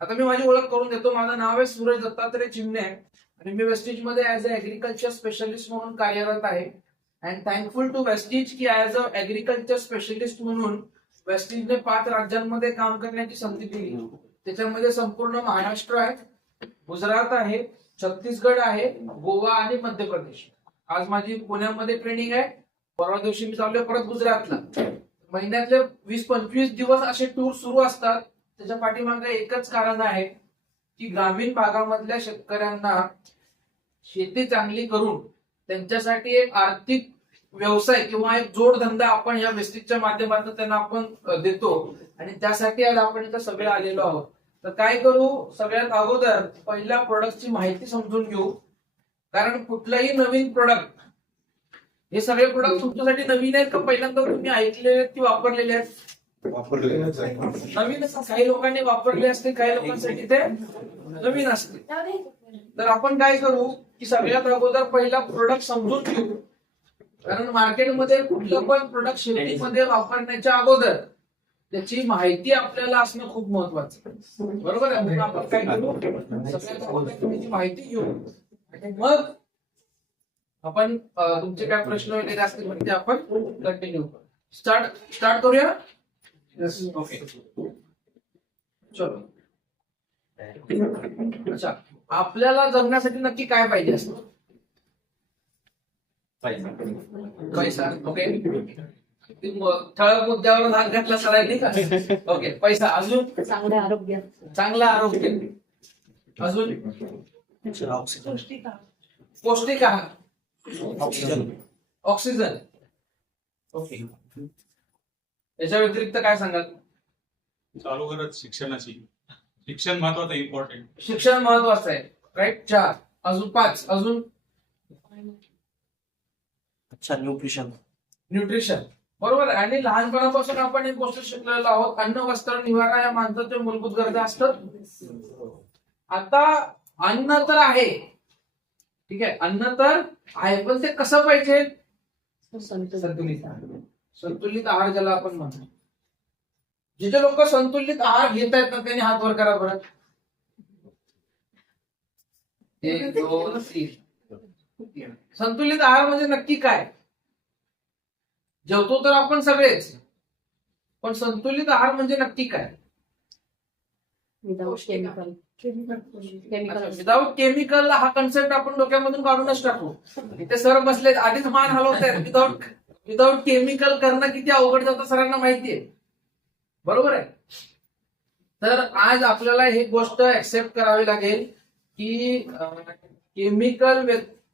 आता मी माझी ओळख करून देतो. माझं नाव आहे सूरज दत्तात्रय चिमणे आणि मी वेस्टिज मध्ये ऍज अ ऍग्रिकल्चर स्पेशलिस्ट म्हणून कार्यरत आहे. अँड थँकफुल टू वेस्टिज की ऍज अ ऍग्रिकल्चर स्पेशलिस्ट म्हणून वेस्टिजने 5 राज्यांमध्ये काम करण्याची संधी दिली. त्याच्यामध्ये संपूर्ण महाराष्ट्र आहे, गुजरात आहे, छत्तीसगड आहे, गोवा आणि मध्य प्रदेश. आज माझी पुण्यामध्ये ट्रेनिंग आहे. परवा दिवशी मी चाललोय परत गुजरातला. महिन्यातले 20-25 दिवस असे टूर सुरू असतात. त्याच्या पाठीमागे एकच कारण आहे की ग्रामीण भागामधल्या शेतकऱ्यांना शेती चांगली करून त्यांच्यासाठी एक आर्थिक व्यवसाय किंवा एक जोडधंदा आपण या वेस्टिजच्या माध्यमातून त्यांना आपण देतो. आणि त्यासाठी आज आपण इथं सगळे आलेलो आहोत. तर काय करू, सगळ्यात अगोदर पहिल्या प्रोडक्टची माहिती समजून घेऊ. कारण कुठलाही नवीन प्रोडक्ट, हे सगळे प्रोडक्ट तुमच्यासाठी नवीन आहेत का पहिल्यांदा तुम्ही ऐकले आहेत की वापरलेले आहेत? नवीन. काही लोकांनी वापरले असते, काही लोकांसाठी ते नवीन असते. तर आपण काय करू की सगळ्यात अगोदर पहिला प्रोडक्ट समजून घेऊ. कारण मार्केटमध्ये कुठलं पण प्रोडक्ट शेतीमध्ये वापरण्याच्या अगोदर त्याची माहिती आपल्याला असणं खूप महत्वाचं, बरोबर आहे. म्हणून आपण काय करू, सगळ्यात अगोदर त्याची माहिती घेऊ आणि मग आपण तुमचे काय प्रश्न वगैरे असतील ते आपण कंटिन्यू करू. स्टार्ट करूया. ओके, चलो. अच्छा, आपल्याला जगण्यासाठी नक्की काय पाहिजे असतं? पैसा. ओके, ठळक मुद्द्यावर हात घातला सरांनी का? ओके, पैसा. अजून चांगलं आरोग्य. अजून पौष्टिक आहार. ऑक्सिजन. ओके, याच्या व्यतिरिक्त काय सांगाल? चालू करत शिक्षण महत्वाचं, इम्पॉर्टंट. शिक्षण महत्वाचं आहे, राईट. 4. अजून 5. अजून अच्छा, न्यूट्रिशन. बरोबर. आणि लहानपणापासून आपण एक गोष्ट शिकलेलो आहोत, अन्न वस्त्र निवारा या माणसाच्या मूलभूत गरजा असतात. आता अन्न तर आहे, ठीक आहे, अन्न तर आहे, पण ते कसं पाहिजे? संतुलित आहार ज्याला आपण म्हणतो. जे लोक संतुलित आहार घेत आहेत ना त्यांनी हात वर करा बरं. 1, 2, 3. संतुलित आहार म्हणजे नक्की काय? जेवतो तर आपण सगळेच, पण संतुलित आहार म्हणजे नक्की काय? विदाउट केमिकल हा कन्सेप्ट आपण डोक्यामधून काढूनच टाकू. इथे सर बसलेत, आधीच मान हलवत आहेत. विदाउट केमिकल करणं किती अवघड जातं सरांना माहितीये, बरोबर आहे. तर आज आपल्याला ही गोष्ट ऍक्सेप्ट करावी लागेल की केमिकल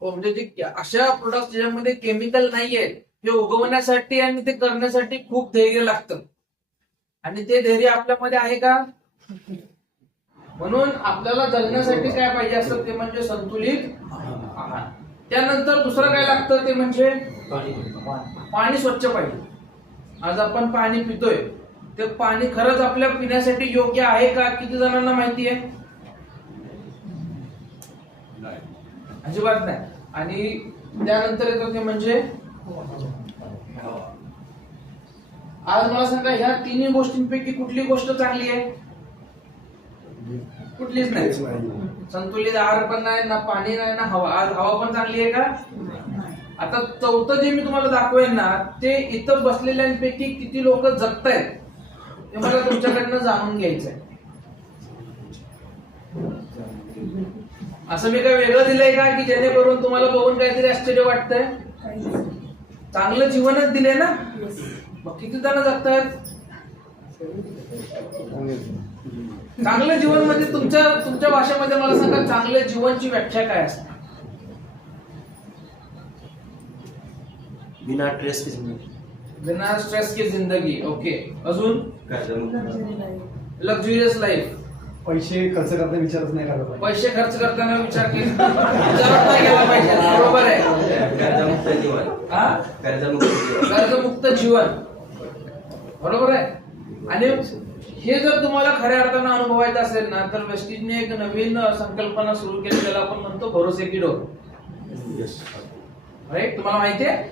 म्हणजे जे अशा प्रोडक्ट ज्याच्यामध्ये केमिकल नाहीये ते उगवण्यासाठी आणि ते करण्यासाठी खूप धैर्य लागतं. आणि ते धैर्य आपल्यामध्ये आहे का? म्हणून आपल्याला जगण्यासाठी काय पाहिजे असतं ते म्हणजे संतुलित आहार. त्यानंतर दुसरं काय लागतं ते म्हणजे पाणी स्वच्छ पाहिजे. आज आपण पाणी पितोय, ते पाणी खरंच आपल्या पिण्यासाठी योग्य आहे का? किती जणांना माहिती आहे? अजिबात नाही. आणि त्यानंतर येतं ते म्हणजे आज मला सांगा, ह्या तिन्ही गोष्टींपैकी कुठली गोष्ट चांगली आहे? कुठलीच नाही. संतुलित आहार पण नाही, ना पाणी नाही, ना हवा. आज हवा पण चांगली आहे का? आता चौथं जे मी तुम्हाला दाखवेन ना, ते इथं बसलेल्यांपैकी किती लोक जगतायत ते मला तुमच्याकडनं जाणून घ्यायचंय. असं मी काय वेगळं दिलंय का की जेणेकरून तुम्हाला बघून काहीतरी आश्चर्य वाटतंय? चांगलं जीवनच दिलंय ना. मग किती जण जगतायत? चांगलं जीवन म्हणजे तुमच्या भाषेमध्ये मला सांगा, चांगल्या जीवनची व्याख्या काय असते? बिना स्ट्रेस की जिंदगी. ओके, अजून लक्झुरियस लाईफ. पैसे खर्च करताना विचारच नाही करायला पाहिजे. पैसे खर्च करताना विचार केला गेला पाहिजे, बरोबर आहे. कर्जमुक्त जीवन, बरोबर आहे. आणि हे जर तुम्हाला खऱ्या अर्थानं अनुभवायचं असेल ना, तर वेस्टिजने एक नवीन संकल्पना सुरू केली, त्याला आपण म्हणतो भरोसे की डोर. राईट, तुम्हाला माहिती आहे.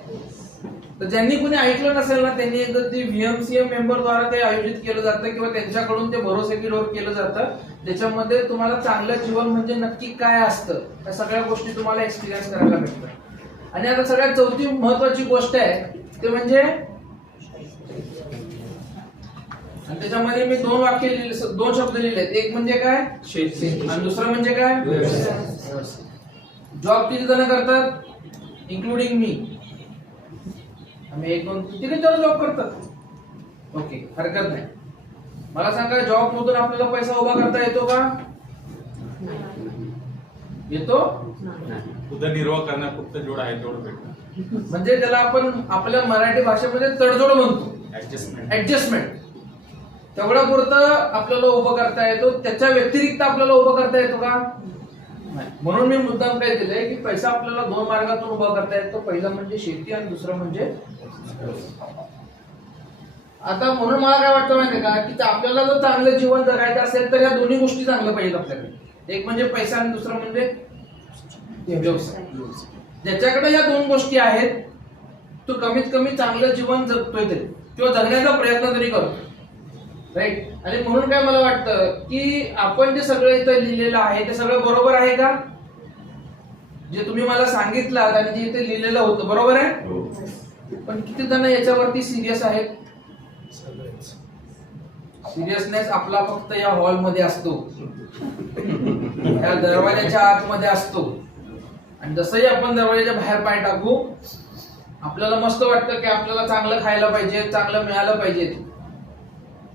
तर ज्यांनी कोणी ऐकलं नसेल ना, त्यांनी एकदा ती VMCA मेंबर द्वारा ते आयोजित केलं जातं किंवा त्यांच्याकडून ते भरोसेकीवर केलं जातं. त्याच्यामध्ये तुम्हाला चांगलं जीवन म्हणजे नक्की काय असतं त्या सगळ्या गोष्टी तुम्हाला एक्सपिरियन्स करायला भेटतात. आणि आता सगळ्यात चौथी महत्वाची गोष्ट आहे ते म्हणजे, आणि त्याच्यामध्ये मी 2 वाक्य लिहिले, 2 शब्द लिहिलेत. एक म्हणजे काय, शेती, आणि दुसरं म्हणजे काय, व्यवसाय. जॉब किती जण करतात, इन्क्लुडिंग मी? आम्ही 1 2 3 जण जॉब करतात. ओके, हरकत नाही. मला सांगा, जॉब मधून आपल्याला पैसा उभा करता येतो का? येतो? उदरनिर्वाह करण्यापुरतं जेवढं आहे तेवढं भेटतं. म्हणजे त्याला आपण आपल्या मराठी भाषेमध्ये तडजोड म्हणतो, ऍडजस्टमेंट. तेवढा पुरतं आपल्याला उभं करता येतो. त्याच्या व्यतिरिक्त आपल्याला उभं करता येतो का? नाही. म्हणून मी मुद्दाम काय दिलंय की पैसा आपल्याला 2 मार्गातून उभा करता येतो. पहिलं म्हणजे शेती आणि दुसरं म्हणजे. आता म्हणून मला काय वाटतं माहितीये का, की आपल्याला जर चांगलं जीवन जगायचं असेल तर या दोन्ही गोष्टी चांगल्या पाहिजेत आपल्याकडे. एक म्हणजे पैसा आणि दुसरं म्हणजे व्यवसाय. ज्याच्याकडे या 2 गोष्टी आहेत तो कमीत कमी चांगलं जीवन जगतोय तरी, किंवा जगण्याचा प्रयत्न तरी करतो. राईट. आणि म्हणून काय मला वाटतं की आपण जे सगळं इथं लिहिलेलं आहे ते सगळं बरोबर आहे का? जे तुम्ही मला सांगितलं आणि जे इथे लिहिलेलं होतं बरोबर आहे. पण किती जण याच्यावरती सिरियस आहेत? सिरियसनेस आपला फक्त या हॉलमध्ये असतो, या दरवाजाच्या आतमध्ये असतो. आणि जसंही आपण दरवाजाच्या बाहेर पाय टाकू, आपल्याला मस्त वाटतं की आपल्याला चांगलं खायला पाहिजे, चांगलं मिळालं पाहिजे.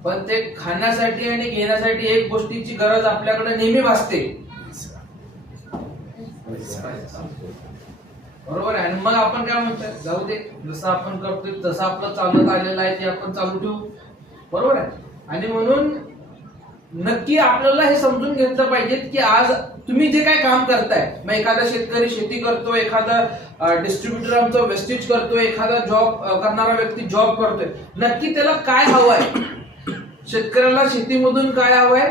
पण ते खाण्यासाठी आणि घेण्यासाठी एक गोष्टीची गरज आपल्याकडे नेहमी भासते, बरोबर आहे. आणि मग आपण काय म्हणतो, जाऊ दे, जसं आपण करतोय तसं आपलं चालत आलेलं आहे ते आपण चालू ठेवू, बरोबर आहे. आणि म्हणून नक्की आपल्याला हे समजून घेतलं पाहिजे की आज तुम्ही जे काय काम करताय, मग एखादा शेतकरी शेती करतो, एखादा डिस्ट्रीब्युटर आमचं वेस्टेज करतोय, एखादा जॉब करणारा व्यक्ती जॉब करतोय, नक्की त्याला काय हवंय? शेतकऱ्याला शेतीमधून काय हवंय,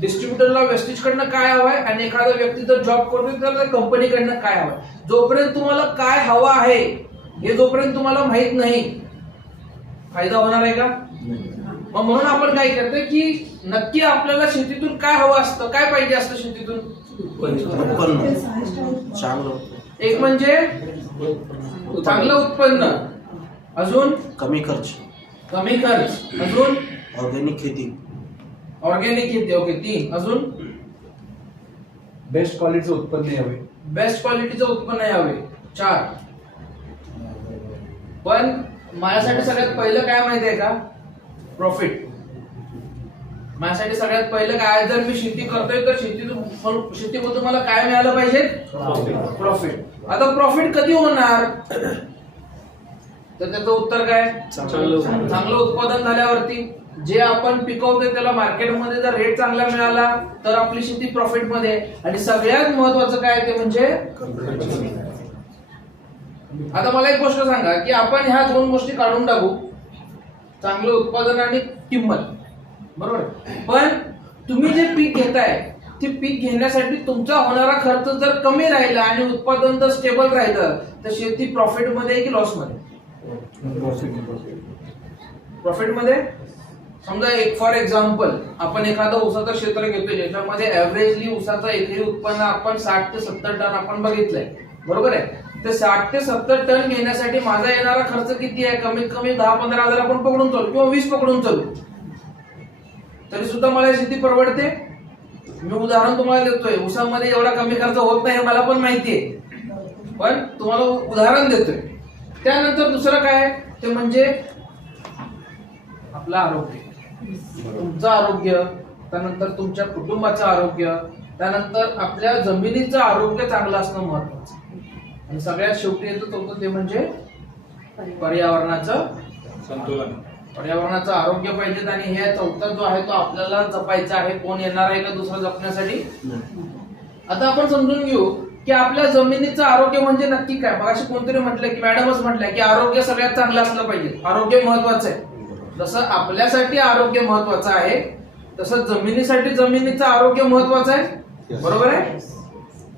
डिस्ट्रीब्युटरला वेस्टेज कडनं काय हवंय, आणि एखादा व्यक्ती जर जॉब करतोय त्याला कंपनीकडनं काय हवंय. जोपर्यंत तुम्हाला काय हवं आहे हे जोपर्यंत तुम्हाला माहित नाही, फायदा होणार आहे का? मग म्हणून आपण काय करतोय की नक्की आपल्याला शेतीतून काय हवं असतं, काय पाहिजे असतं शेतीतून? एक म्हणजे चांगलं उत्पन्न, अजून कमी खर्च, अजून ऑर्गेनिक खेती. ओके, 3. अजून बेस्ट क्वालिटीचं उत्पन्न यावे. बेस्ट क्वालिटीचं उत्पन्न यावे. 4. पण माझ्यासाठी सगळ्यात पहिलं काय माहितीये का? प्रॉफिट. माझ्यासाठी सगळ्यात पहिलं काय, जर मी शेती करतोय तर शेतीमधून मला काय मिळालं पाहिजे? प्रॉफिट. आता प्रॉफिट कधी होणार? तर त्याचं उत्तर काय? चांगलं उत्पादन झाल्यावरती. जे आपण पिकवतोय त्याला मार्केटमध्ये जर रेट चांगला मिळाला तर आपली शेती प्रॉफिट मध्ये. आणि सगळ्यात महत्वाचं काय ते म्हणजे, आता मला एक गोष्ट सांगा की आपण ह्या 2 गोष्टी काढून टाकू, चांगलं उत्पादन आणि किंमत, बरोबर. पण तुम्ही जे पीक घेताय ते पीक घेण्यासाठी तुमचा होणारा खर्च जर कमी राहिला आणि उत्पादन जर स्टेबल राहिलं तर शेती प्रॉफिट मध्ये की लॉस मध्ये? प्रॉफिट मध्ये. समजा एक फॉर एक्झाम्पल आपण एखादं ऊसाचं क्षेत्र घेतोय ज्याच्यामध्ये ऍव्हरेजली ऊसाचं एकरी उत्पन्न आपण 60 ते 70 टन आपण बघितलंय, बरोबर आहे. ते 60 ते 70 टन घेण्यासाठी माझा येणारा खर्च किती आहे? कमीत कमी 10-15 हजार आपण पकडून चालू किंवा 20 पकडून चालू, तरी सुद्धा मला शेती परवडते. मी उदाहरण तुम्हाला देतोय, ऊसामध्ये एवढा कमी खर्च होत नाही हे मला पण माहितीये, पण तुम्हाला उदाहरण देतोय. त्यानंतर दुसरं काय ते म्हणजे आपलं आरोग्य, तुमचं आरोग्य, त्यानंतर तुमच्या कुटुंबाचं आरोग्य, त्यानंतर आपल्या जमिनीचं आरोग्य चांगलं असणं महत्वाचं. आणि सगळ्यात शेवटी येतं ते म्हणजे पर्यावरणाचं संतुलन. पर्यावरणाचं आरोग्य पाहिजे. आणि हे 4था जो आहे तो आपल्याला जपायचा आहे. कोण येणार आहे का दुसरं जपण्यासाठी? आता आपण समजून घेऊ की आपल्या जमिनीचं आरोग्य म्हणजे नक्की काय. मगाशी कोणतरी म्हटलं की मॅडमच म्हटलंय की आरोग्य सगळ्यात चांगलं असलं पाहिजे. आरोग्य महत्वाचं आहे. जसं आपल्यासाठी आरोग्य महत्वाचं आहे तसं जमिनीसाठी जमिनीचं आरोग्य महत्वाचं आहे, बरोबर आहे.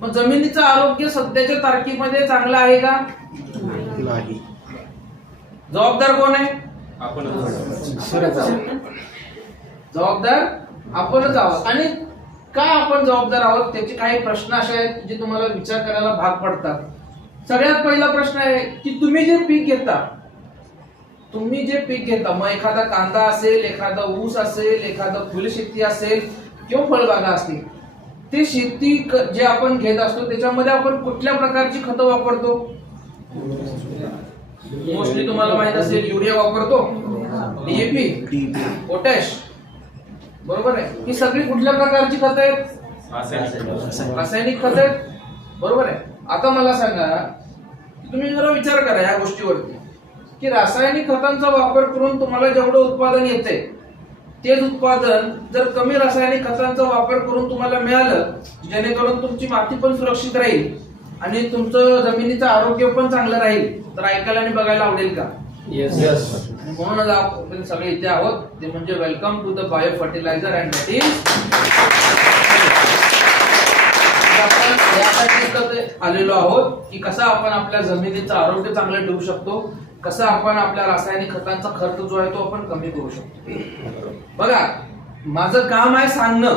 मग जमिनीचं आरोग्य सध्याच्या तारखेमध्ये चांगलं आहे का? नाही. जबाबदार कोण आहे? आपण आपणच आहोत. जबाबदार आपणच आहोत. आणि का आपण जबाबदार आहोत त्याचे काही प्रश्न असे आहेत जे तुम्हाला विचार करायला भाग पडतात. सगळ्यात पहिला प्रश्न आहे की तुम्ही जे पीक घेता, मग एखादा कांदा असेल, एखादा ऊस असेल, एखादा फुलशेती असेल किंवा फळबागा असतील, ते शेती जे आपण घेत असतो त्याच्यामध्ये आपण कुठल्या प्रकारची खतं वापरतो? मोस्टली तुम्हाला माहित असेल युरिया वापरतो, डीएपी, पोटॅश, बरोबर आहे. ही सगळी कुठल्या प्रकारची खतं आहेत? रासायनिक खतं आहेत, बरोबर आहे. आता मला सांगा, तुम्ही जरा विचार करा या गोष्टीवरती की रासायनिक खतांचा वापर करून तुम्हाला जेवढं उत्पादन येते तेच उत्पादन जर कमी रासायनिक खतांचा वापर करून तुम्हाला मिळालं, जेणेकरून तुमची माती पण सुरक्षित राहील आणि तुमचं जमिनीचं आरोग्य पण चांगलं राहील, तर ऐकायला आणि बघायला आवडेल का? येस. म्हणूनच आपण सगळे इथे आहोत, ते म्हणजे welcome to the bio fertilizer and that is. आपण यासाठी आलेलो आहोत की कसं आपण आपल्या जमिनीचं आरोग्य चांगलं ठेवू शकतो, कसं आपण आपल्या रासायनिक खतांचा खर्च जो आहे तो आपण कमी करू शकतो. बघा, माझं काम आहे सांगणं,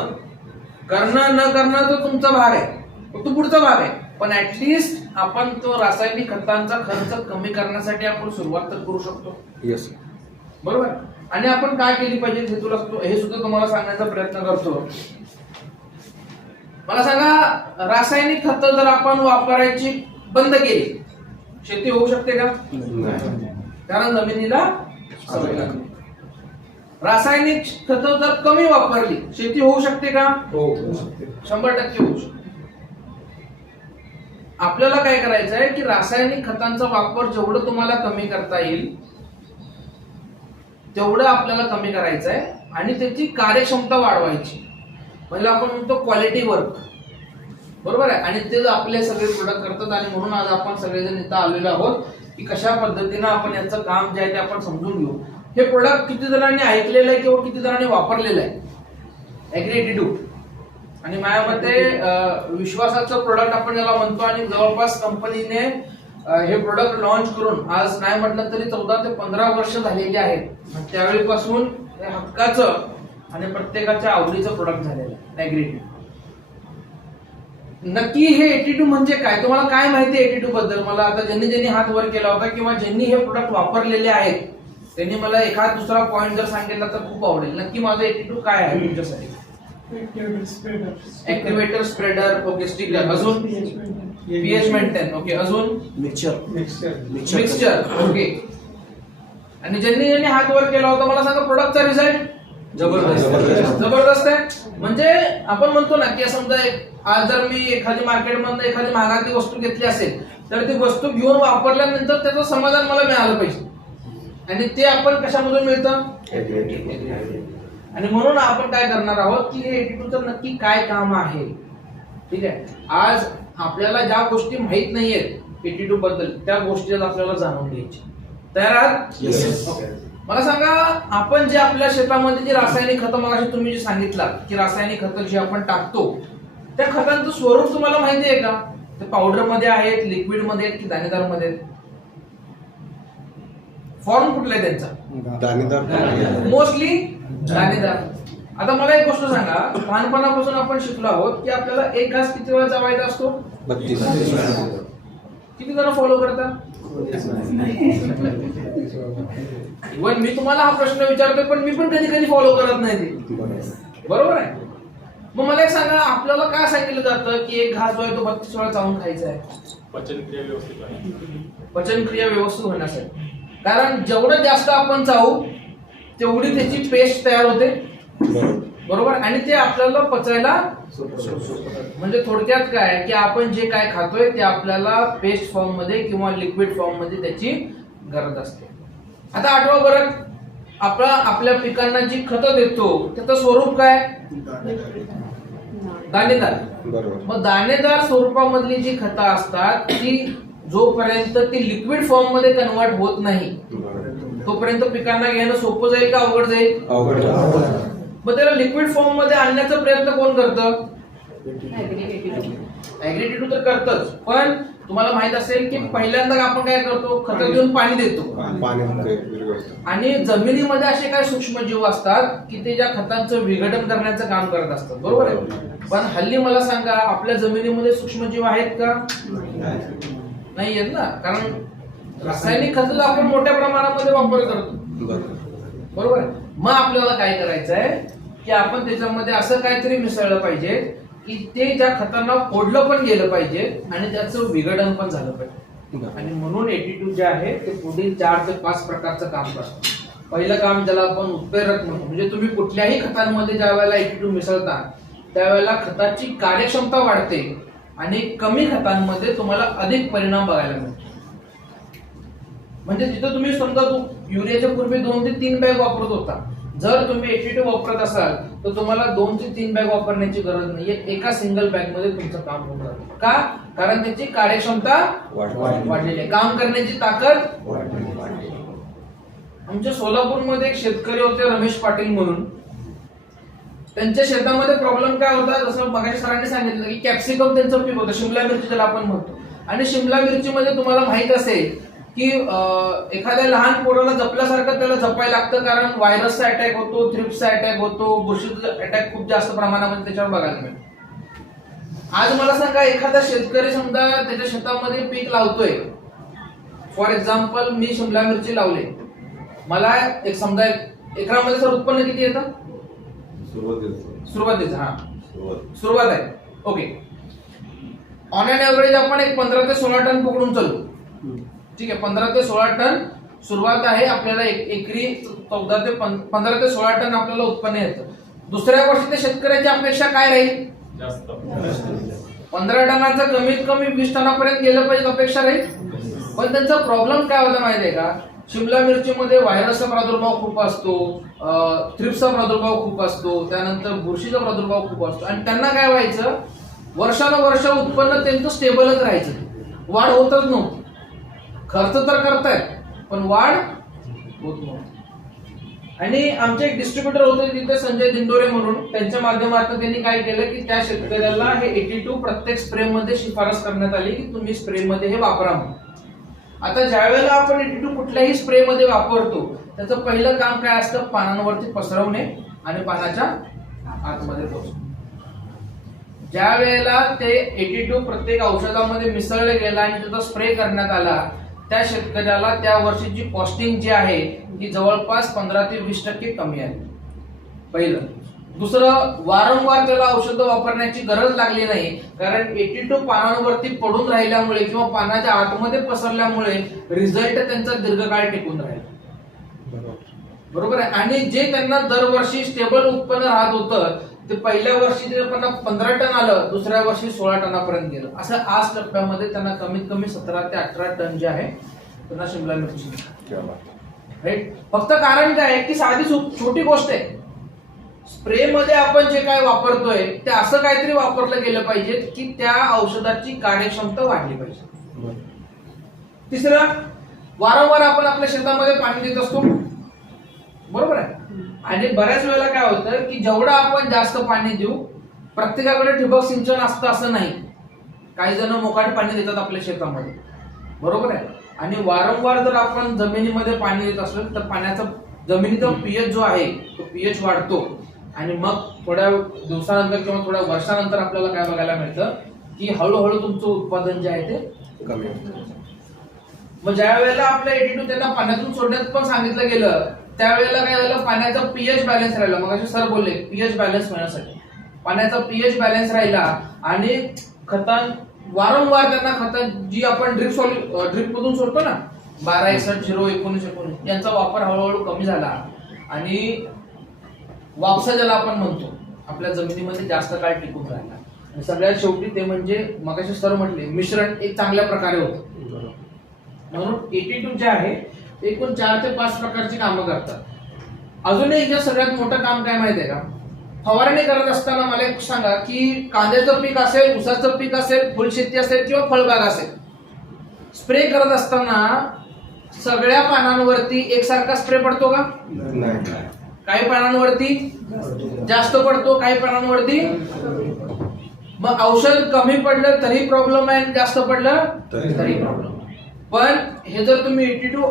करणं न करणं तो तुमचा भाग आहे, तो पुढचा भाग आहे. पण ऍटलिस्ट आपण तो रासायनिक खतांचा खर्च कमी करण्यासाठी आपण सुरुवात तर करू शकतो. येस. बरोबर. आणि आपण काय केली पाहिजे हे सुद्धा तुम्हाला सांगण्याचा प्रयत्न करतो. मला सांगा, रासायनिक खतं जर आपण वापरायची बंद केली, शेती होऊ शकते का? कारण जमिनीला सवय लागली. रासायनिक खतं जर कमी वापरली, शेती होऊ शकते का? 100% होऊ शकते. आपल्याला काय करायचं आहे की रासायनिक खतांचा वापर जेवढं तुम्हाला कमी करता येईल तेवढं आपल्याला कमी करायचं आहे आणि त्याची कार्यक्षमता वाढवायची. म्हणजे आपण म्हणतो क्वालिटी वर्क, बरोबर आहे. आणि ते आपले सगळे प्रोडक्ट करतात आणि म्हणून आज आपण सगळेजण इथं आलेलो आहोत की कशा पद्धतीनं आपण याचं काम जे आहे ते आपण समजून घेऊ. हे प्रोडक्ट किती जणांनी ऐकलेलं आहे किंवा किती जणांनी वापरलेलं आहे? ऍग्री 82. आणि माझ्या मते विश्वासाचं प्रोडक्ट आपण याला म्हणतो. आणि जवळपास कंपनीने हे प्रोडक्ट लॉन्च करून आज नाही म्हटलं तरी 14 ते 15 वर्ष झालेली आहेत. त्यावेळीपासून हे हक्काचं आणि प्रत्येकाच्या आवडीचं प्रोडक्ट झालेलं आहे ऍग्री 82. नक्की हे 82 म्हणजे काय? तुम्हाला काय माहिती आहे 82 बद्दल? मला आता ज्यांनी हात वर केला होता किंवा ज्यांनी हे प्रोडक्ट वापरलेले आहेत त्यांनी मला एखाद दुसरा पॉइंट जर सांगितला तर खूप आवडेल. नक्की माझं 82 काय आहे तुमच्यासाठी? ऍक्टिव्हेटर, स्प्रेडर, ओके, स्टिकर, अजून पीएच मेंटेन, ओके, अजून मिक्सचर, ओके. आणि ज्यांनी हात वर केला होता मला सांगा, प्रोडक्टचा रिझल्ट जबरदस्त आहे. म्हणजे आपण म्हणतो ना की समजा आज जर मी एखादी मार्केटमधून एखादी महागातली वस्तू घेतली असेल तर ती वस्तू घेऊन वापरल्यानंतर त्याचं समाधान मला मिळालं पाहिजे. आणि ते आपण कशामधून मिळतं? आणि म्हणून आपण काय करणार आहोत की हे 82चं नक्की काय काम आहे. ठीक आहे, आज आपल्याला ज्या गोष्टी माहित नाहीयेत 82 बद्दल त्या गोष्टी आपल्याला जाणून घ्यायची. तयार आहात? मला सांगा, आपण जे आपल्या शेतामध्ये जी रासायनिक खतं मगाशी तुम्ही जे सांगितलं की रासायनिक खतं जी आपण टाकतो त्या खतांचं स्वरूप तुम्हाला माहिती आहे का? ते पावडर मध्ये आहेत, लिक्विड मध्ये आहेत की दाणेदार मध्ये आहेत? फॉर्म कुठला आहे त्यांचा? दाणेदार. मोस्टली दाणेदार. आता मला एक गोष्ट सांगा, लहानपणापासून आपण शिकलो आहोत की आपल्याला एक घास किती वेळा चावायचा असतो? 32. किती जण फॉलो करतात? इव्हन मी तुम्हाला हा प्रश्न विचारतोय पण मी पण कधी कधी फॉलो करत नाही ते, बरोबर आहे. मग मला एक सांगा, आपल्याला काय सांगितलं जातं की एक घास जो आहे तो 32 वेळा चावून खायचा आहे? पचनक्रिया व्यवस्थित आहे. पचनक्रिया व्यवस्थित होण्यासाठी. कारण जेवढं जास्त आपण चावू तेवढी त्याची पेस्ट तयार होते, बरोबर. आणि ते आपल्याला पचायला, म्हणजे थोडक्यात काय की आपण जे काय खातोय ते आपल्याला पेस्ट फॉर्म मध्ये किंवा लिक्विड फॉर्म मध्ये त्याची गरज असते. आता आठवा बरं, आपल्या पिकांना जी खतं देतो त्याचं स्वरूप काय? दाणेदार. मग दाणेदार स्वरूपामधली जी खतं असतात ती जोपर्यंत ती लिक्विड फॉर्म मध्ये कन्वर्ट होत नाही तोपर्यंत पिकांना घेणं सोपं जाईल का अवघड जाईल? मग त्याला लिक्विड फॉर्म मध्ये आणण्याचा प्रयत्न कोण करतं? ऍग्रीटेटिव्ह तर करतच, पण तुम्हाला माहित असेल की पहिल्यांदा आपण काय करतो, खत देऊन पाणी देतो. आणि जमिनीमध्ये असे काही सूक्ष्मजीव असतात की ते ज्या खतांचं विघटन करण्याचं काम करत असतात, बरोबर आहे. पण हल्ली मला सांगा, आपल्या जमिनीमध्ये सूक्ष्मजीव आहेत का? नाही आहेत ना, कारण रासायनिक खत आपण मोठ्या प्रमाणामध्ये वापर करतो, बरोबर आहे. मग आपल्याला काय करायचं आहे की आपण त्याच्यामध्ये असं काहीतरी मिसळलं पाहिजे की ते ज्या खतांना फोडलं पण गेलं पाहिजे आणि त्याचं विघटन पण झालं पाहिजे. आणि म्हणून 82 जे आहे ते पुढील 4 ते 5 प्रकारचं काम करतं. पहिलं काम ज्याला आपण उत्प्रेरक म्हणतो, म्हणजे तुम्ही कुठल्याही खतांमध्ये ज्या वेळेला 82 मिसळता त्यावेळेला खताची कार्यक्षमता वाढते आणि कमी खतांमध्ये तुम्हाला अधिक परिणाम बघायला मिळतो. म्हणजे तिथं तुम्ही समजा युरियाच्या पूर्वी 2 ते 3 बॅग वापरत होता, जर तुम्ही 82 वापरत असाल तर तुम्हाला 2 ते 3 बॅग वापरण्याची गरज नाहीये, एका सिंगल बॅग मध्ये तुमचं काम होऊन जातं. का? कारण त्याची कार्यक्षमता वाढलेली आहे, काम करण्याची ताकद वाढलेली. आमच्या सोलापूरमध्ये एक शेतकरी होते रमेश पाटील म्हणून, त्यांच्या शेतामध्ये प्रॉब्लेम काय होता, जसं मगाशी सरांनी सांगितलं की कॅप्सिकम त्यांचं पीक होतं, शिमला मिरची ज्याला आपण म्हणतो. आणि शिमला मिरचीमध्ये तुम्हाला माहित असेल की एखाद्या लहान पोराला जपल्यासारखं त्याला जपायला लागतं, कारण व्हायरसचा अटॅक होतो, थ्रिप्सचा अटॅक होतो, बुरशीचा अटॅक खूप जास्त प्रमाणामध्ये त्याच्यावर बघायला मिळतो. आज मला सांगा, एखादा शेतकरी समजा त्याच्या शेतामध्ये पीक लावतोय, फॉर एक्झाम्पल मी शिमला मिरची लावले, मला एक समजा एकरामध्ये सर उत्पन्न किती येतं? सुरुवातीचं सुरुवात आहे, ओके. ऑन एन एव्हरेज आपण एक 15 ते 16 टन पकडून चालू, ठीक आहे. 15 ते 16 टन सुरुवात आहे आपल्याला, एकरी 15 ते 16 टन आपल्याला उत्पन्न येतं. दुसऱ्या वर्षी त्या शेतकऱ्याची अपेक्षा काय राहील? जास्त. 15 टनाचं कमीत कमी 20 टनापर्यंत गेलं पाहिजे अपेक्षा राहील. पण त्यांचा प्रॉब्लेम काय होता माहितीये का, शिमला मिरचीमध्ये व्हायरसचा प्रादुर्भाव खूप असतो, थ्रिप्सचा प्रादुर्भाव खूप असतो, त्यानंतर बुरशीचा प्रादुर्भाव खूप असतो. आणि त्यांना काय व्हायचं, वर्षानुवर्ष उत्पन्न त्यांचं स्टेबलच राहायचं, वाढ होतच नव्हती. खर्च तर करतायत पण वाढ होत नव्हती. आणि आमचे एक डिस्ट्रीब्युटर होते तिथे संजय दिंडोरे म्हणून, त्यांच्या माध्यमातून त्यांनी काय केलं की त्या शेतकऱ्याला हे 82 प्रत्येक स्प्रे मध्ये शिफारस करण्यात आली की तुम्ही स्प्रे मध्ये हे वापरा म्हणून. आता ज्या वेळेला आपण 82 कुठल्याही स्प्रे मध्ये वापरतो, त्याचं पहिलं काम काय असतं, पानांवरती पसरवणे आणि पानाच्या आतमध्ये पोहोचणे. ज्या वेळेला ते 82 प्रत्येक औषधामध्ये मिसळले गेला आणि त्याचा स्प्रे करण्यात आला, त्या शेतकऱ्याला त्या वर्षीची कॉस्टिंग जी आहे ती जवळपास 15 ते 20% कमी आहे. पहिलं. दुसरं, वारंवार त्याला औषधं वापरण्याची गरज लागली नाही, कारण 82 पानांवरती पडून राहिल्यामुळे किंवा पानाच्या आतमध्ये पसरल्यामुळे रिझल्ट त्यांचा दीर्घकाळ टिकून राहिला, बरोबर आहे. आणि जे त्यांना दरवर्षी स्टेबल उत्पन्न राहत होतं ते पहिल्या वर्षी ते 15 टन आलं, दुसऱ्या वर्षी 16 टनापर्यंत गेलं. असं आज टप्प्यामध्ये त्यांना कमीत कमी 17 ते 18 टन जे आहे त्यांना शिमला मिरची, राईट. फक्त कारण काय आहे की साधी छोटी गोष्ट आहे, स्प्रे मध्ये आपण जे काय वापरतोय ते असं काहीतरी वापरलं गेलं पाहिजे की त्या औषधाची कार्यक्षमता वाढली पाहिजे. तिसरं, वारंवार आपण आपल्या शेतामध्ये पाणी देत असतो, बरोबर आहे. आणि बऱ्याच वेळेला काय होतं की जेवढं आपण जास्त पाणी देऊ, प्रत्येकाकडे ठिबक सिंचन असतं असं नाही, काही जण मोकाट पाणी देतात आपल्या शेतामध्ये, बरोबर आहे. आणि वारंवार जर आपण जमिनीमध्ये पाणी देत असेल तर पाण्याचा जमिनीचा पीएच जो आहे तो पीएच वाढतो आणि मग थोड्या दिवसानंतर किंवा थोड्या वर्षानंतर आपल्याला काय बघायला मिळतं की हळूहळू तुमचं उत्पादन जे आहे ते कमी होतं. मग ज्या वेळेला आपल्या 82 त्यांना पाण्यातून सोडण्यात पण सांगितलं गेलं, त्यावेळेला काय झालं, पाण्याचा पीएच बॅलन्स राहिला. मग असे सर बोलले पीएच बॅलन्स होण्यासाठी पाण्याचा पीएच बॅलन्स राहिला आणि खतां वारंवार त्यांना खतं जी आपण ड्रिप मधून सोडतो ना, 12-61-0-19-19 यांचा वापर हळूहळू कमी झाला आणि वापसा ज्याला आपण म्हणतो आपल्या जमिनीमध्ये जास्त काळ टिकून राहिला. आणि सगळ्यात शेवटी ते म्हणजे मगाशी सर म्हटले मिश्रण एक चांगल्या प्रकारे होतं. म्हणून 82 जे आहे एकूण 4 ते 5 प्रकारची कामं करतात. अजून एक जे सगळ्यात मोठं काम काय माहिती आहे का, फवारणी करत असताना मला एक सांगा की कांद्याचं पीक असेल, ऊसाचं पीक असेल, फुलशेती असेल किंवा फळबाग असेल, स्प्रे करत असताना सगळ्या पानांवरती एकसारखा स्प्रे पडतो का? काही पानांवरती जास्त पडतो, काही पानांवरती मग औषध कमी पडलं तरी प्रॉब्लेम आहे आणि जास्त पडलं तरी प्रॉब्लेम. पण हे जर तुम्ही 82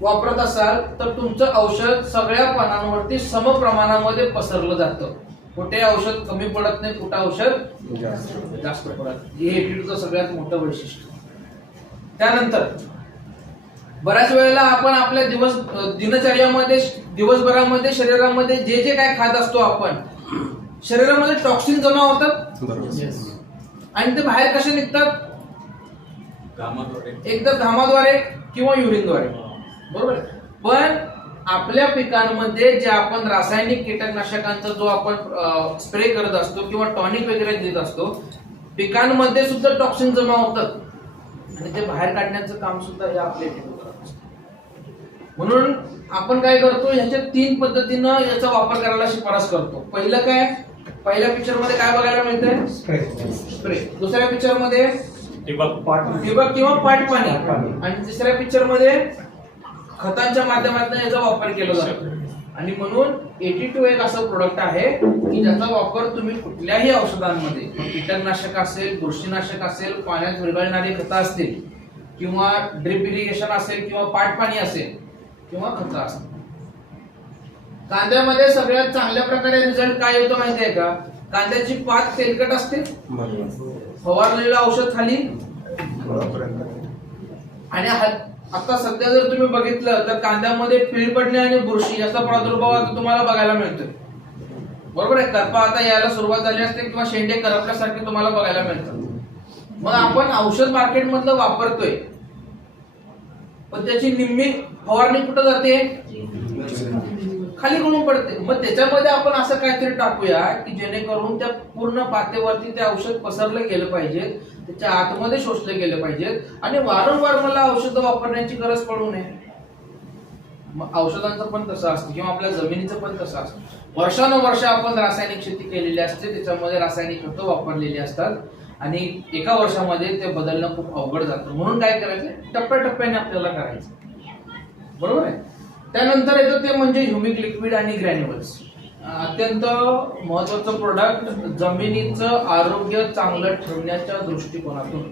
वापरत असाल तर तुमचं औषध सगळ्या पानांवरती समप्रमाणामध्ये पसरलं जातं. कुठे औषध कमी पडत नाही, कुठे औषध जास्त पडत. हे 82चं सगळ्यात मोठं वैशिष्ट्य. त्यानंतर बऱ्याच वेळेला आपण आपल्या दिनचर्यामध्ये दिवसभरामध्ये शरीरामध्ये जे जे काय खात असतो आपण, शरीरामध्ये टॉक्सिन जमा होतात आणि ते बाहेर कसे निघतात? एकदा घामाद्वारे किंवा युरिनद्वारे, बरोबर. पण आपल्या पिकांमध्ये जे आपण रासायनिक कीटकनाशकांचा जो आपण स्प्रे करत असतो किंवा टॉनिक वगैरे देत असतो, पिकांमध्ये सुद्धा टॉक्सिन जमा होतात आणि ते बाहेर काढण्याचं काम सुद्धा हे आपले करत असतं. म्हणून आपण काय करतो, ह्याच्या 3 पद्धतीनं याचा वापर करायला शिफारस करतो. पहिलं काय, पहिल्या पिक्चर मध्ये काय बघायला मिळतंय? स्प्रे. दुसऱ्या पिक्चर मध्ये ठिबक किंवा पाटपाणी. आणि तिसऱ्या पिक्चर मध्ये खतांच्या माध्यमातून याचा वापर केला जातो. आणि म्हणून 82 एक असं प्रोडक्ट आहे की ज्याचा वापर तुम्ही कुठल्याही औषधांमध्ये, कीटकनाशक असेल, बुरशीनाशक असेल, पाण्यात विरघळणारी खतं असतील किंवा ड्रिप इरिगेशन असेल किंवा पाटपाणी असेल किंवा खतं असतील. कांद्यामध्ये सगळ्यात चांगल्या प्रकारे रिझल्ट काय येतो माहितीये का? कांद्याची पात तेलकट असते, फवारलेलं औषध खाली, आणि आता सध्या जर तुम्ही बघितलं तर कांद्यामध्ये पीळ पडणे आणि बुरशी याचा प्रादुर्भाव आता तुम्हाला बघायला मिळतोय, बरोबर आहे. करपा आता यायला सुरुवात झाली असते किंवा शेंडे करपल्यासारखे तुम्हाला बघायला मिळतात. मग आपण औषध मार्केट मधलं वापरतोय, पण त्याची निम्मी फवारणी कुठं जाते? खाली गळून पडते. मग त्याच्यामध्ये आपण असं काहीतरी टाकूया की जेणेकरून त्या पूर्ण पातेवरती ते औषध पसरलं गेलं पाहिजे, त्याच्या आतमध्ये शोषले गेले पाहिजेत आणि वारंवार मला औषधं वापरण्याची गरज पडू नये. मग औषधांचं पण तसं असतं किंवा आपल्या जमिनीचं पण तसं असतं. वर्षानुवर्ष आपण रासायनिक शेती केलेली असते, त्याच्यामध्ये रासायनिक खतं वापरलेली असतात आणि एका वर्षामध्ये ते बदलणं खूप अवघड जातं. म्हणून काय करायचं, टप्प्याटप्प्याने आपल्याला करायचं, बरोबर आहे. त्यानंतर येतं ते म्हणजे ह्युमिक लिक्विड आणि ग्रॅन्युअल्स. अत्यंत महत्वाचं प्रोडक्ट जमिनीचं आरोग्य चांगलं ठेवण्याच्या दृष्टिकोनातून,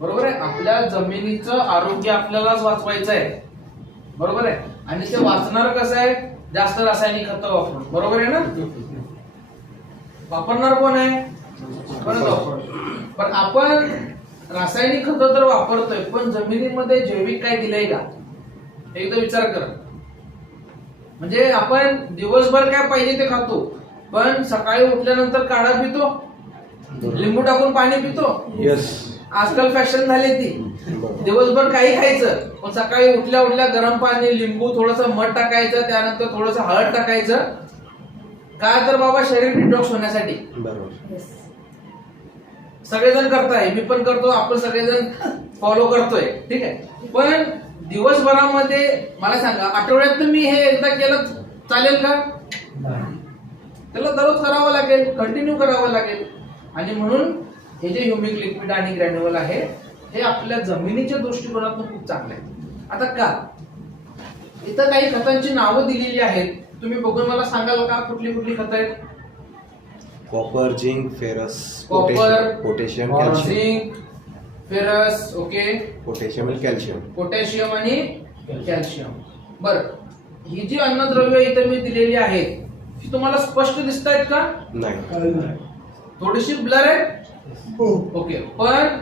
बरोबर आहे. आपल्या जमिनीचं आरोग्य आपल्यालाच वाचवायचं आहे, बरोबर आहे. आणि ते वाचणार कसं आहे? जास्त रासायनिक खतं वापरून, बरोबर आहे ना. वापरणार कोण आहे? पण आपण रासायनिक खतं तर वापरतोय, पण जमिनीमध्ये जैविक काय दिलंय का? एकदा विचार करा. म्हणजे आपण दिवसभर काय पाहिजे ते खातो, पण सकाळी उठल्यानंतर काढा पितो, लिंबू टाकून पाणी पितो. आजकाल फॅशन झाली ती, दिवसभर काही खायचं पण सकाळी उठल्या उठल्या गरम पाणी, लिंबू, थोडस मध टाकायचं, त्यानंतर थोडस हळद टाकायचं. का तर बाबा शरीर डिटॉक्स होण्यासाठी. सगळेजण करताय, मी पण करतो, आपण सगळेजण फॉलो करतोय, ठीक आहे. पण दिवसभरामध्ये मला सांगा, आठवड्यात मी हे एकदा केलं चालेल का? त्याला दररोज करावं लागेल, कंटिन्यू करावं लागेल. आणि म्हणून हे जे ह्युमिक लिक्विड आणि ग्रॅन्युअल आहे हे आपल्या जमिनीच्या दृष्टिकोनातून खूप चांगलं आहे. आता का इथं काही खतांची नावं दिलेली आहेत, तुम्ही बघून मला सांगाल का कुठली कुठली खतं आहेत? Copper, zinc, ferrous, copper, potassium, calcium. Zinc, ferrous, okay, potassium आणि कॅल्शियम. पोटॅशियम आणि कॅल्शियम. बरं, ही जी अन्नद्रव्य इथे मी दिलेली आहेत ती तुम्हाला स्पष्ट दिसत आहेत का? नाही, थोडीशी ब्लर आहे. ओके, पण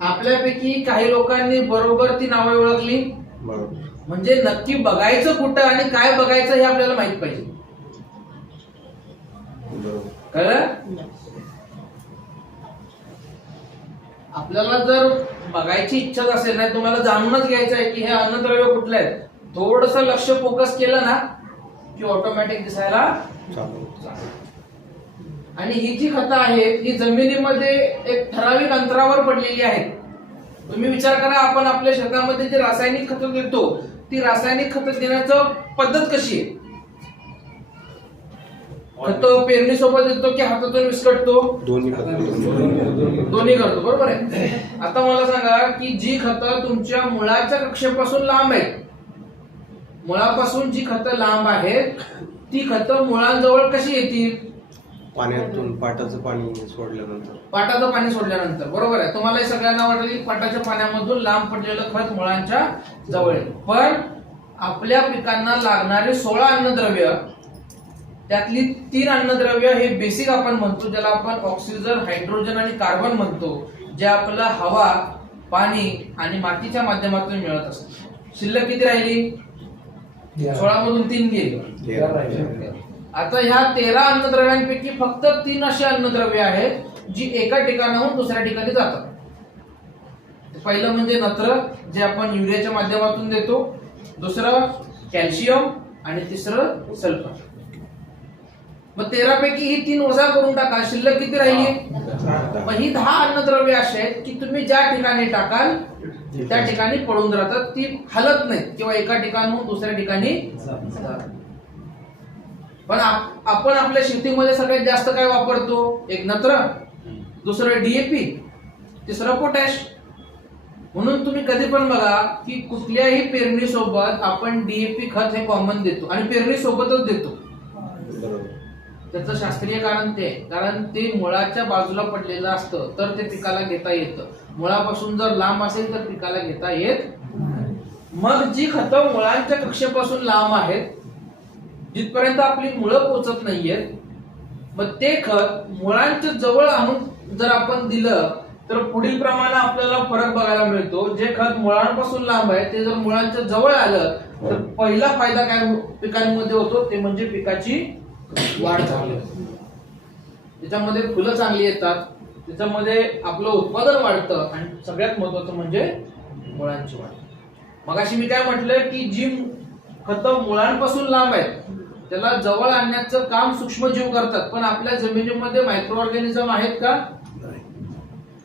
आपल्यापैकी काही लोकांनी बरोबर ती नावे ओळखली. बरोबर. म्हणजे नक्की बघायचं कुठं आणि काय बघायचं हे आपल्याला माहित पाहिजे. कळलं? आपल्याला जर बघायची इच्छा असेल, नाही तुम्हाला जाणूनच घ्यायचं आहे की हे अन्नद्रव्य कुठले आहेत, थोडस लक्ष फोकस केलं ना की ऑटोमॅटिक दिसायला चालू. आणि ही जी खतं आहेत ही जमिनीमध्ये एक ठराविक अंतरावर पडलेली आहेत. तुम्ही विचार करा, आपण आपल्या शेतामध्ये जे रासायनिक खतं देतो ती रासायनिक खतं देण्याचं पद्धत कशी आहे? खतं पेरणी सोबत देतो की हातातून विस्कटतो? दोन्ही करतो, बरोबर आहे. आता मला सांगा की जी खतं तुमच्या मुळाच्या कक्षेपासून लांब आहेत, मुळापासून जी खतं लांब आहेत ती खतं मुळांजवळ कशी येतील? पाण्यातून पाटाचं पाणी सोडल्यानंतर पाटाचं पाणी सोडल्यानंतर, बरोबर आहे. तुम्हाला हे सगळ्यांना वाटलं की पाटाच्या पाण्यामधून लांब पडलेलं खत मुळांच्या जवळ आहे. पण आपल्या पिकांना लागणारे 16 अन्नद्रव्य, त्यातली 3 अन्नद्रव्य हे बेसिक आपण म्हणतो, ज्याला आपण ऑक्सिजन, हायड्रोजन आणि कार्बन म्हणतो, जे आपल्याला हवा, पाणी आणि मातीच्या माध्यमातून मिळत असतं. शिल्लक किती राहिली? 16 मधून 3 गेली. आता ह्या 13 अन्नद्रव्यांपैकी फक्त 3 अशी अन्नद्रव्ये आहेत जी एका ठिकाणाहून दुसऱ्या ठिकाणी जातात. पहिलं म्हणजे नत्र, जे आपण युरियाच्या माध्यमातून देतो, दुसरं कॅल्शियम आणि तिसरं सल्फर. मग 13 पैकी ही 3 वजा करून टाका, शिल्लक किती राहिली? मग ही 10 अन्नद्रव्ये अशी आहेत की तुम्ही ज्या ठिकाणी टाकाल त्या ठिकाणी पडून राहतात, ती हलत नाहीत किंवा एका ठिकाणाहून दुसऱ्या ठिकाणी जातात. पण आपण आपल्या शेतीमध्ये सगळ्यात जास्त काय वापरतो? एक नत्र, दुसरं डीएपी, तिसरं पोटॅश. म्हणून तुम्ही कधी पण बघा की कुठल्याही पेरणी सोबत आपण डीएपी खत हे कॉमन देतो आणि पेरणी सोबतच देतो. त्याचं शास्त्रीय कारण ते आहे, कारण ते मुळाच्या बाजूला पडलेलं असतं तर ते पिकाला घेता येतं. मुळापासून जर लांब असेल तर पिकाला घेता येत. मग जी खतं मुळांच्या कक्षेपासून लांब आहेत, जिथपर्यंत आपली मुळं पोचत नाहीयेत, मग ते खत मुळांच्या जवळ आणून जर आपण दिलं तर पुढील प्रमाणे आपल्याला फरक बघायला मिळतो. जे खत मुळांपासून लांब आहे ते जर मुळांच्या जवळ आलं तर पहिला फायदा काय पिकांमध्ये होतो ते म्हणजे पिकाची वाढ चांगली होते, त्याच्यामध्ये फुलं चांगली येतात, त्याच्यामध्ये आपलं उत्पादन वाढतं आणि सगळ्यात महत्वाचं म्हणजे मुळांची वाढ. मगाशी मी काय म्हटलं की जी खतं मुळांपासून लांब आहेत त्याला जवळ आणण्याचं काम सूक्ष्मजीव करतात, पण आपल्या जमिनीमध्ये मायक्रो ऑर्गॅनिझम आहेत का?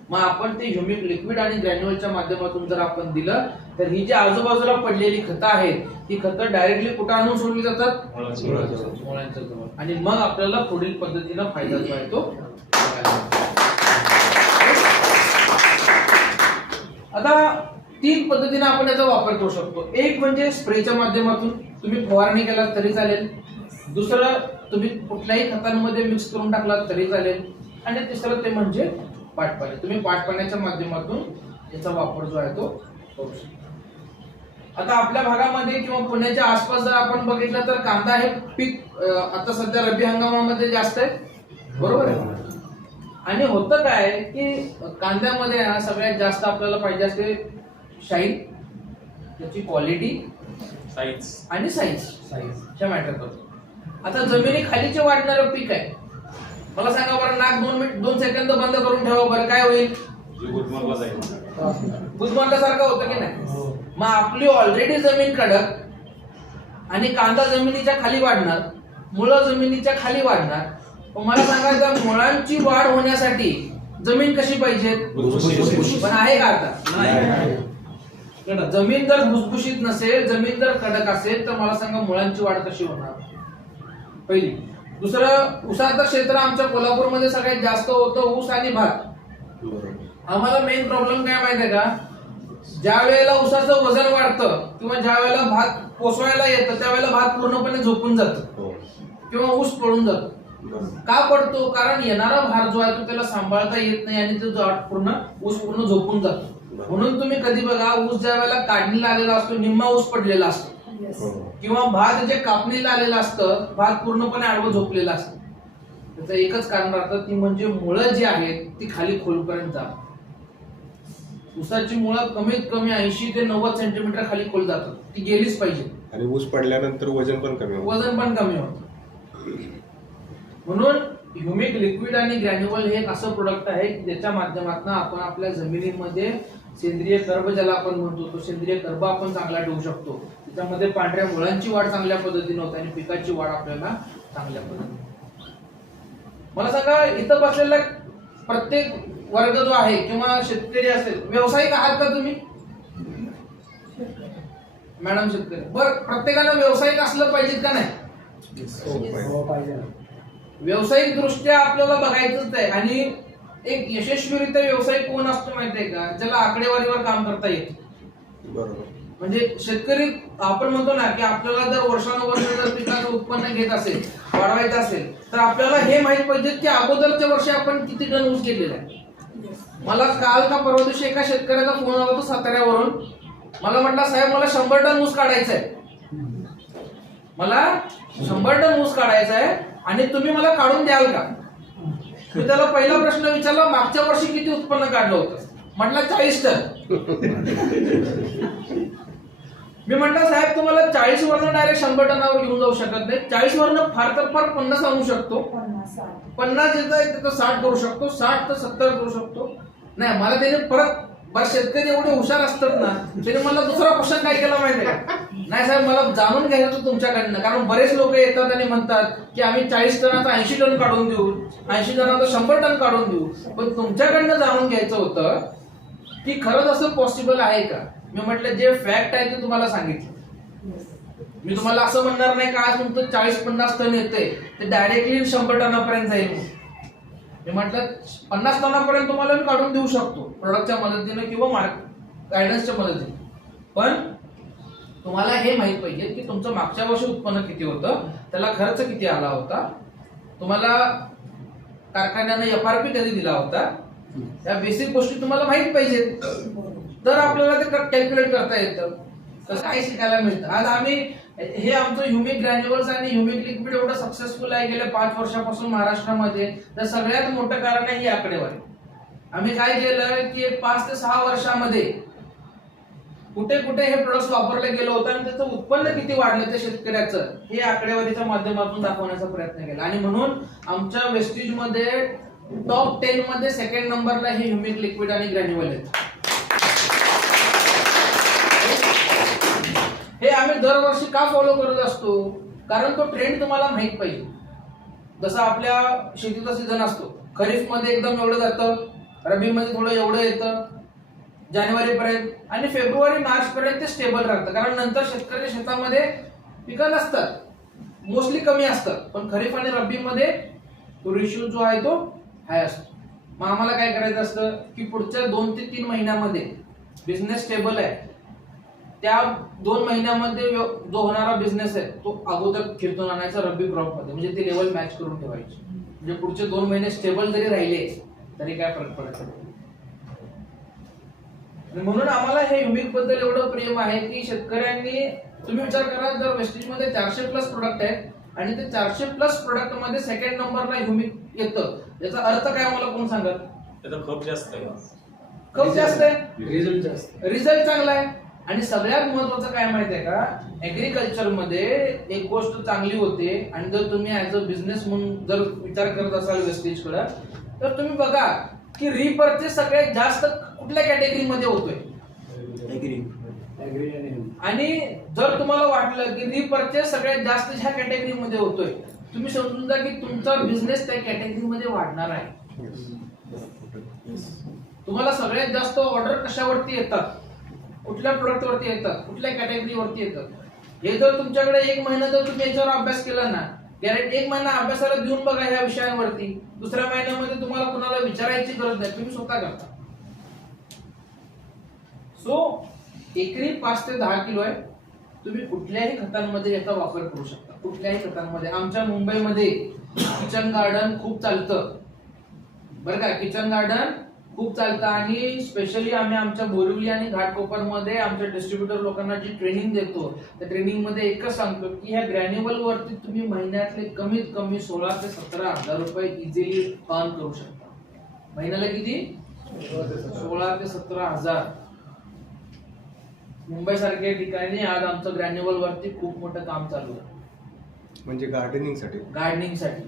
मग आपण ते ह्युमिक लिक्विड आणि ग्रॅन्युअलच्या माध्यमातून जर आपण दिलं तर ही जी आजूबाजूला पडलेली खतं आहेत ती खतं डायरेक्टली कुठं आणून सोडली जातात? मुळांच्या जवळ. आणि मग आपल्याला पुढील पद्धतीनं फायदा जो आहे तो. आता 3 पद्धतीने आपण याचा वापर करू शकतो. एक म्हणजे स्प्रेच्या माध्यमातून तुम्ही फवारणी केला तरी चालेल, दुसरं तुम्ही कुठल्याही खतांमध्ये मिक्स करून टाकला तरी चालेल, आणि तिसरं ते म्हणजे पाटपाणी. तुम्ही पाटपाण्याच्या माध्यमातून याचा वापर जो आहे तो करू शकता. आता आपल्या भागामध्ये किंवा पुण्याच्या आसपास जर आपण बघितलं तर कांदा हे पीक आता सध्या रब्बी हंगामामध्ये जास्त आहे, बरोबर आहे. आणि होतं काय की कांद्यामध्ये सगळ्यात जास्त आपल्याला पाहिजे असते शाईन, त्याची क्वालिटी, साईज आणि साईज मॅटर करतो. आता जमिनी खालीचे वाढणारं पीक आहे, मला सांगा बरं, नाक 2 सेकंद बंद करून ठेवा बरं, काय होईल? बुजमारल्यासारखं होतं की नाही? मग आपली ऑलरेडी जमीन कडक आणि कांदा जमिनीच्या खाली वाढणार, मुळं जमिनीच्या खाली वाढणार. मला सांगायचं, मुळांची वाढ होण्यासाठी जमीन कशी पाहिजे? पण आहे का आता? जमीन जर भुसभुशीत नसेल, जमीन जर कडक असेल तर मला सांगा मुळांची वाढ कशी होणार? पहिली. दुसरं, ऊसाचं क्षेत्र आमच्या कोल्हापूरमध्ये सगळ्यात जास्त होतं, ऊस आणि भात. आम्हाला मेन प्रॉब्लेम काय माहितीये का? ज्या वेळेला ऊसाचं वजन वाढतं किंवा ज्या वेळेला भात पोसवायला येतं त्यावेळेला भात पूर्णपणे झोपून जातं किंवा ऊस पडून जातो. का पडतो? कारण येणारा भार जो आहे तो त्याला सांभाळता येत नाही आणि तो ऊस पूर्ण झोपून जातो. म्हणून तुम्ही कधी बघा, ऊस ज्या वेळेला काढणीला आलेला असतो निम्मा ऊस पडलेला असतो, किंवा भात जे कापणीला आलेलं असतं भात पूर्णपणे आडवं झोपलेलं असतं. त्याचं एकच कारण राहतं, ती म्हणजे मुळं जी आहेत ती खाली खोलपर्यंत जातात. ऊसाची मुळं कमीत कमी 80 ते 90 सेंटीमीटर खाली खोल जातात, ती गेलीच पाहिजे. आणि ऊस पडल्यानंतर वजन पण कमी होतं. म्हणून ह्युमिक लिक्विड आणि ग्रॅन्युअल हे एक असं प्रोडक्ट आहे की ज्याच्या माध्यमातून आपण आपल्या जमिनीमध्ये सेंद्रिय कर्ब ज्याला आपण म्हणतो तो सेंद्रिय कर्ब आपण चांगला ठेवू शकतो. त्याच्यामध्ये पांढऱ्या मुळांची वाढ चांगल्या पद्धतीने होते आणि पिकाची वाढ आपल्याला चांगल्या पद्धतीने. मला सांगा, इथं बसलेला प्रत्येक वर्ग जो आहे किंवा शेतकरी असेल, व्यावसायिक आहात का तुम्ही? मॅडम शेतकरी. बरं, प्रत्येकाला व्यावसायिक असलं पाहिजे का नाही? व्यावसायिक दृष्ट्या आपल्याला बघायचंच आहे. आणि एक यशस्वीरित्या व्यवसाय कोण असतो माहितीये का? ज्याला आकडेवारीवर काम करता येते. म्हणजे शेतकरी आपण म्हणतो ना की आपल्याला जर वर्षानुवर्ष जर पिकाचं उत्पन्न घेत असेल, वाढवायचं असेल, तर आपल्याला हे माहित पाहिजे की अगोदरच्या वर्षी आपण किती टन ऊस घेतलेला आहे. मला काल का परवा दिवशी एका शेतकऱ्याचा फोन आला होता साताऱ्यावरून. मला म्हटलं साहेब मला 100 टन ऊस काढायचा आहे, मला 100 टन ऊस काढायचा आहे आणि तुम्ही मला काढून द्याल का? मी त्याला पहिला प्रश्न विचारला, मागच्या वर्षी किती उत्पन्न काढलं होतं? म्हटलं 40 टन. मी म्हटलं साहेब तुम्हाला 40 वरनं डायरेक्ट 100 टनावर घेऊन जाऊ शकत नाही. 40 वरनं फार तर फार 50 आणू शकतो, 50 येतं तर 60 करू शकतो, 60 तर 70 करू शकतो. नाही मला त्याने परत बस शेतकरी एवढे हुशार असतात ना, त्याने मला दुसरा क्वेश्चन काय केला माहितीये का? नाही साहेब मला जाणून घ्यायचं होतं तुमच्याकडनं, कारण बरेच लोक येतात आणि म्हणतात की आम्ही 40 टनाचा 80 टन काढून देऊ, 80 टनाचा 100 टन काढून देऊ. पण तुमच्याकडनं जाणून घ्यायचं होतं की खरंच असं पॉसिबल आहे का? मी म्हटलं जे फॅक्ट आहे ते तुम्हाला सांगितलं. मी तुम्हाला असं म्हणणार नाही का आज तुमचं 40-50 टन येते ते डायरेक्टली 100 टनापर्यंत जाईल. मी म्हटलं 50 टनापर्यंत तुम्हाला मी काढून देऊ शकतो प्रोडक्टच्या मदतीने किंवा मार्केट गायडन्सच्या मदतीने. पण तुम्हाला हे माहित पाहिजे की तुमचं मागच्या वर्षी उत्पन्न किती होतं, त्याला खर्च किती आला होता, तुम्हाला कारखान्याने FRP कधी दिला होता, या बेसिक गोष्टी तुम्हाला माहित पाहिजेत. तर आपल्याला ते कॅल्क्युलेट करता येतं. तसं काही शिकायला मिळतं. आज आम्ही हे आमचं ह्युमिक ग्रॅन्युअल्स आणि ह्युमिक लिक्विड एवढं सक्सेसफुल आहे गेल्या 5 वर्षापासून महाराष्ट्रामध्ये, तर सगळ्यात मोठं कारण आहे ही आकडेवारी. आम्ही काय केलं की 5 ते 6 वर्षामध्ये कुठे कुठे हे प्रोडक्ट वापरले गेलं होतं आणि त्याचं उत्पन्न किती वाढलं त्या शेतकऱ्याचं, हे आकडेवारीच्या माध्यमातून दाखवण्याचा प्रयत्न केला. आणि म्हणून आमच्या वेस्टेजमध्ये टॉप 10 मध्ये 2nd नंबरला हे ह्युमिक लिक्विड आणि ग्रॅन्युअल आहेत. हे आम्ही दरवर्षी का फॉलो करत असतो? कारण तो ट्रेंड तुम्हाला माहित पाहिजे. जसं आपल्या शेतीचा सीझन असतो, खरीफ मध्ये एकदम एवढं जातं, रबी मध्ये थोडं एवढं येतं जानेवारी पर्यंत, आणि फेब्रुवारी मार्च पर्यंत ते स्टेबल राहतं. कारण नंतर शेतकऱ्याच्या शेतामध्ये पिकं नसतात, मोस्टली कमी असतात. पण खरीफ आणि रब्बी मध्ये तो रेशिओ जो आहे तो हाय असतो. मग आम्हाला काय करायचं असतं की पुढच्या 2 ते 3 महिन्यामध्ये बिझनेस स्टेबल आहे, त्या 2 महिन्यामध्ये जो होणारा बिझनेस आहे तो अगोदर खेळून आणायचा रब्बी क्रॉप मध्ये, म्हणजे ते लेवल मॅच करून ठेवायची. म्हणजे पुढचे 2 महिने स्टेबल जरी राहिले तरी काय फरक पडत नाही. म्हणून आम्हाला हे ह्युमिक बद्दल एवढं प्रेम आहे की शेतकऱ्यांनी, तुम्ही विचार करा जर वेस्टेज मध्ये 400+ प्रोडक्ट आहेत आणि ते 400+ प्रोडक्ट मध्ये 2nd नंबरला ह्युमिक येतं, याचा अर्थ काय मला कोण सांगत? त्याचा खप जास्त आहे, खप जास्त आहे, रिझल्ट जास्त, रिझल्ट चांगला आहे. आणि सगळ्यात महत्वाचं काय माहिती आहे का, ऍग्रिकल्चर मध्ये एक गोष्ट चांगली होते, आणि जर तुम्ही ऍज अ बिझनेस म्हणून जर विचार करत असाल वेस्टेज कडे, तर तुम्ही बघा की रिपर्चेस सगळ्यात जास्त कुठल्या कॅटेगरीमध्ये होतोय? आणि जर तुम्हाला वाटलं की रिपर्चेस सगळ्यात जास्त ह्या कॅटेगरीमध्ये होतोय, तुम्ही समजून जा की तुमचा बिझनेस त्या कॅटेगरीमध्ये वाढणार आहे. तुम्हाला सगळ्यात जास्त ऑर्डर कशावरती येतात, कुठल्या प्रोडक्ट वरती येतात, कुठल्या कॅटेगरी वरती येतात, हे जर तुमच्याकडे 1 महिना जर तुम्ही याच्यावर अभ्यास केला ना, गॅरंटी 1 महिना अभ्यासाला देऊन बघा ह्या विषयांवरती, दुसऱ्या महिन्यामध्ये तुम्हाला कुणाला विचारायची गरज नाही, तुम्ही स्वतः करता. सो एकरी 5 ते 10 किलो आहे. तुम्ही कुठल्याही खतांमध्ये याचा वापर करू शकता, कुठल्याही खतांमध्ये. आमच्या मुंबईमध्ये किचन गार्डन खूप चालतं बरं का, किचन गार्डन खूप चालतं. आणि स्पेशली आम्ही आमच्या बोरिवली आणि घाटकोपरमध्ये आमच्या डिस्ट्रीब्युटर लोकांना जी ट्रेनिंग देतो, त्या ट्रेनिंग मध्ये एकच सांगतो की ह्या ग्रॅन्युअल वरती तुम्ही महिन्यातले कमीत कमी 16 ते 17 हजार रुपये इझिली अर्न करू शकता. महिन्याला किती? 16 ते 17 हजार. मुंबई सारख्या ठिकाणी आज आमचं ग्रॅन्युअल वरती खूप मोठं काम चालू आहे. म्हणजे गार्डनिंग साठी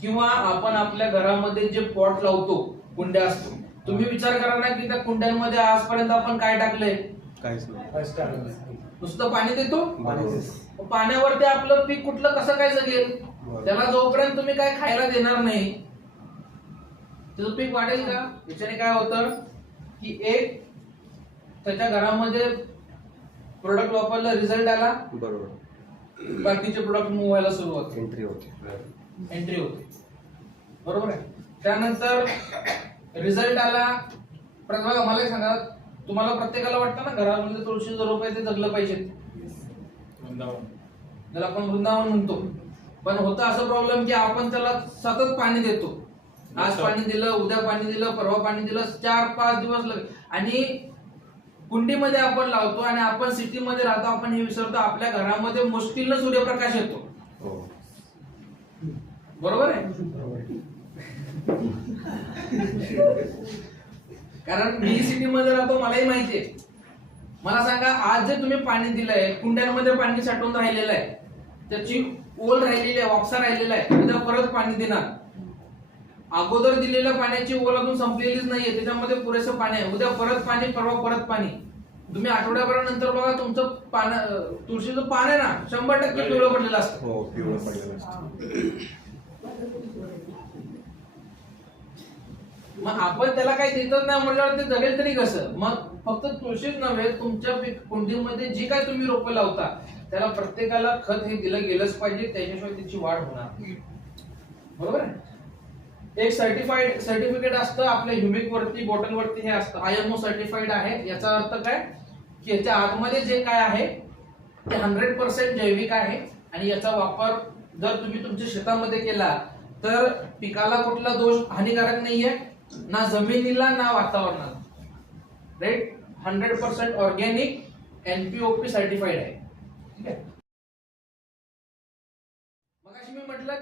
किंवा आपण आपल्या घरामध्ये जे पॉट लावतो, कुंड्या असतो, तुम्ही विचार करा ना की त्या कुंड्यांमध्ये आजपर्यंत आपण काय टाकलंय? काहीच नाही, नुसतं पाणी देतो. पाण्यावरती आपलं पीक कुठलं कसं काय जगेल? त्याला जोपर्यंत तुम्ही काय खायला देणार नाही त्याचं पीक वाढेल का? याच्याने काय होतं की एक त्याच्या घरामध्ये प्रोडक्ट वापरला, रिझल्ट आला, बरोबर, बाकीचे प्रोडक्ट मूव्ह व्हायला सुरुवात, एंट्री होते, बरोबर आहे. त्यानंतर रिझल्ट आला, मला सांगा तुम्हाला प्रत्येकाला वाटतं ना घरामध्ये तुळशीचं रोप आहे ते जगलं पाहिजे, वृंदावन. त्याला आपण वृंदावन म्हणतो. पण होतं असं प्रॉब्लेम की आपण त्याला सतत पाणी देतो. आज पाणी दिलं, उद्या पाणी दिलं, परवा पाणी दिलं, 4-5 दिवस आणि कुंडीमध्ये आपण लावतो आणि आपण सिटीमध्ये राहतो. आपण हे विसरतो आपल्या घरामध्ये मुश्किलनं सूर्यप्रकाश येतो. बरोबर आहे. कारण मी सिटीमध्ये राहतो, मलाही माहितीये. मला सांगा, आज जे तुम्ही पाणी दिलंय, कुंड्यांमध्ये पाणी साठवून राहिलेलं आहे, त्याची ओल राहिलेली आहे, वापसा राहिलेला आहे, उद्या परत पाणी देणार. अगोदर दिलेल्या पाण्याची ओल अजून संपलेलीच नाहीये, त्याच्यामध्ये पुरेसं पाणी आहे. उद्या परत पाणी, परवा परत पाणी. तुम्ही आठवड्याभरानंतर बघा तुमचं तुळशीचं पान आहे ना 100% पिवळं पडलेलं असतं. हो, पिवळं पडलेलं असतं. मग आपण त्याला काही देतच नाही म्हटल्यावर ते जगेल तरी कसं? मग फक्त तुळशीच नव्हे, तुमच्या कुंडीमध्ये जी काय तुम्ही रोपं लावता त्याला प्रत्येकाला खत हे दिलं गेलंच पाहिजे, त्याच्याशिवाय त्याची वाढ होणार. बरोबर आहे. एक सर्टिफिकेट असतं आपल्या ह्युमिक वरती, बॉटल वरती हे असतं, IMO सर्टिफाईड आहे. याचा अर्थ काय की याच्या आतमध्ये जे काय आहे ते 100% जैविक आहे आणि याचा वापर जर तुम्ही तुमच्या शेतामध्ये केला तर पिकाला कुठला दोष हानिकारक नाहीये, ना जमिनीला ना वातावरणाला. राईट. 100% ऑर्गॅनिक, NPOP सर्टिफाईड आहे. ठीक आहे. मगाशी मी म्हटलं